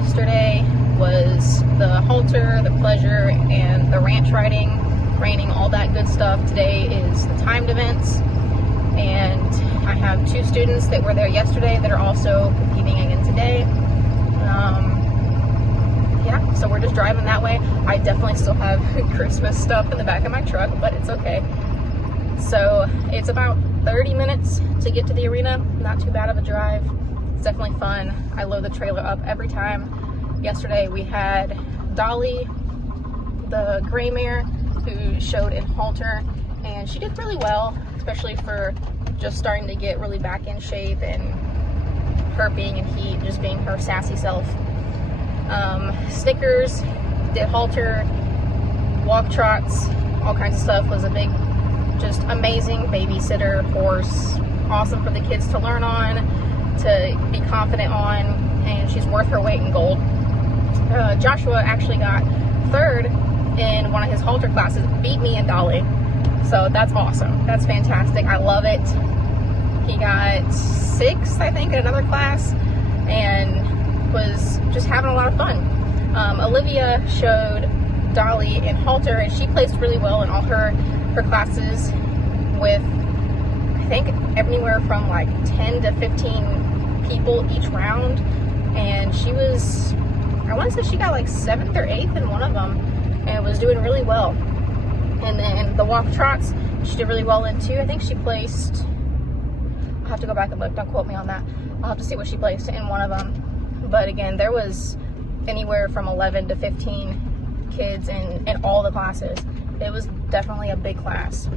yesterday was the halter, the pleasure, and the ranch riding, reining, all that good stuff. Today is the timed events, and I have 2 students that were there yesterday that are also competing again today. Yeah, so we're just driving that way. I definitely still have Christmas stuff in the back of my truck, but it's okay. So it's about 30 minutes to get to the arena. Not too bad of a drive. It's definitely fun. I load the trailer up every time. Yesterday we had Dolly, the gray mare, who showed in halter, and she did really well, especially for just starting to get really back in shape and her being in heat, just being her sassy self. Snickers did halter, walk trots, all kinds of stuff. Was a big, just amazing babysitter horse. Awesome for the kids to learn on, to be confident on, and she's worth her weight in gold. Joshua actually got 3rd in one of his halter classes, beat me and Dolly. So that's awesome. That's fantastic. I love it. He got 6th, I think, in another class, and was just having a lot of fun. Olivia showed Dolly in halter, and she placed really well in all her classes with, I think, anywhere from like 10 to 15 people each round, and she was, I want to say she got like 7th or 8th in one of them, and was doing really well. And then the walk trots, she did really well in too. I think she placed, I'll have to go back and look, don't quote me on that. I'll have to see what she placed in one of them. But again, there was anywhere from 11 to 15 kids in all the classes. It was definitely a big class.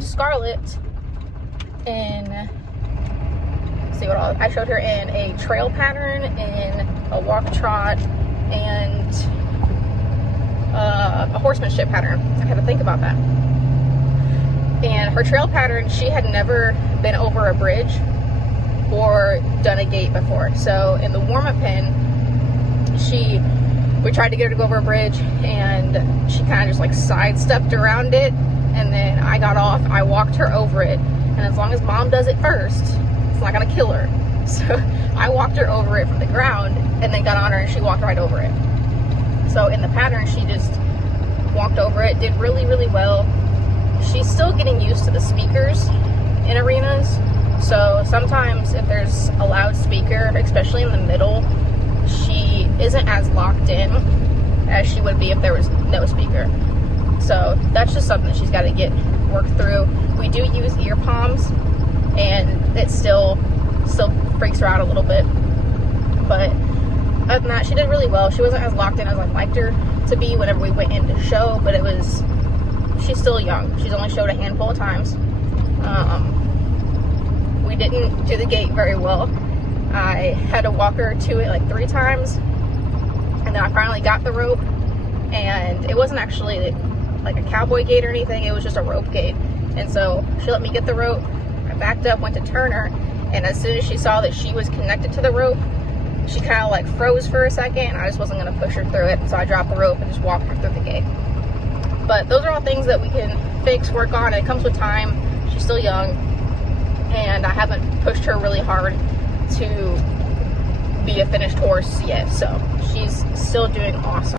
Scarlet in, I showed her in a trail pattern, in a walk trot, and a horsemanship pattern. I had to think about that. And her trail pattern, she had never been over a bridge or done a gate before. So in the warm-up pen, we tried to get her to go over a bridge, and she kind of just like sidestepped around it, and then I got off, I walked her over it, and as long as mom does it first, it's not gonna kill her. So I walked her over it from the ground, and then got on her, and she walked right over it. So in the pattern, she just walked over it, did really, really well. She's still getting used to the speakers in arenas, so sometimes if there's a loudspeaker, especially in the middle, she isn't as locked in as she would be if there was no speaker. So that's just something that she's got to get worked through. We do use ear palms, and it still freaks her out a little bit. But other than that, she did really well. She wasn't as locked in as I liked her to be whenever we went into show, but she's still young. She's only showed a handful of times. We didn't do the gate very well. I had to walk her to it like 3 times, and then I finally got the rope, and it wasn't actually like a cowboy gate or anything, it was just a rope gate. And so she let me get the rope, I backed up, went to turn her, and as soon as she saw that she was connected to the rope, she kind of like froze for a second, and I just wasn't going to push her through it, so I dropped the rope and just walked her through the gate. But those are all things that we can fix, work on. It comes with time. She's still young, and I haven't pushed her really hard to be a finished horse yet, so she's still doing awesome.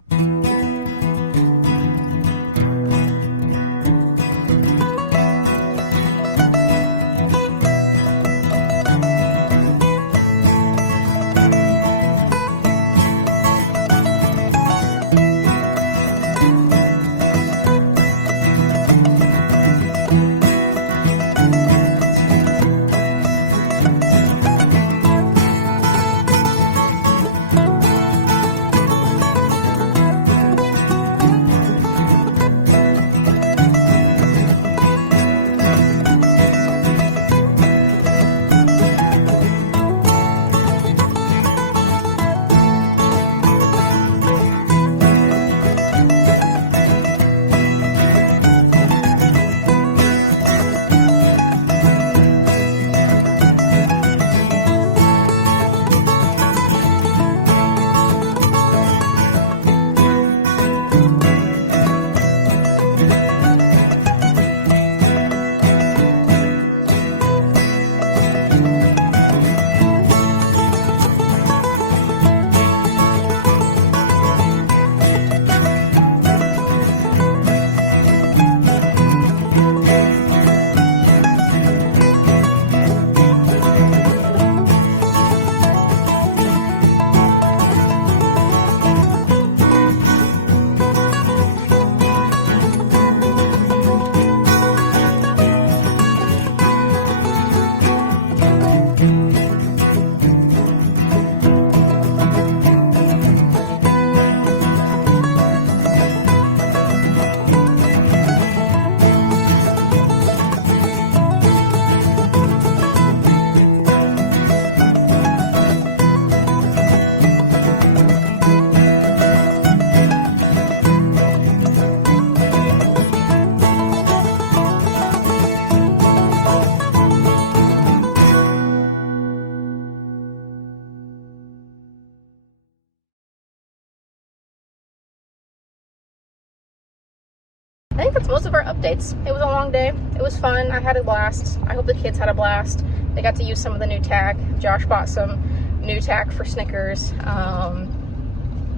I think that's most of our updates. It was a long day. It was fun. I had a blast. I hope the kids had a blast. They got to use some of the new tack. Josh bought some new tack for Snickers.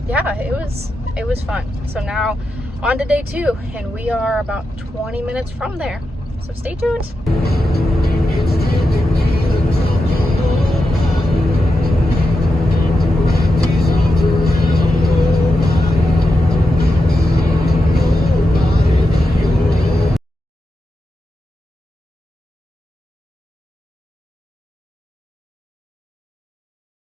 Yeah, it was fun. So now on to day 2, and we are about 20 minutes from there. So stay tuned.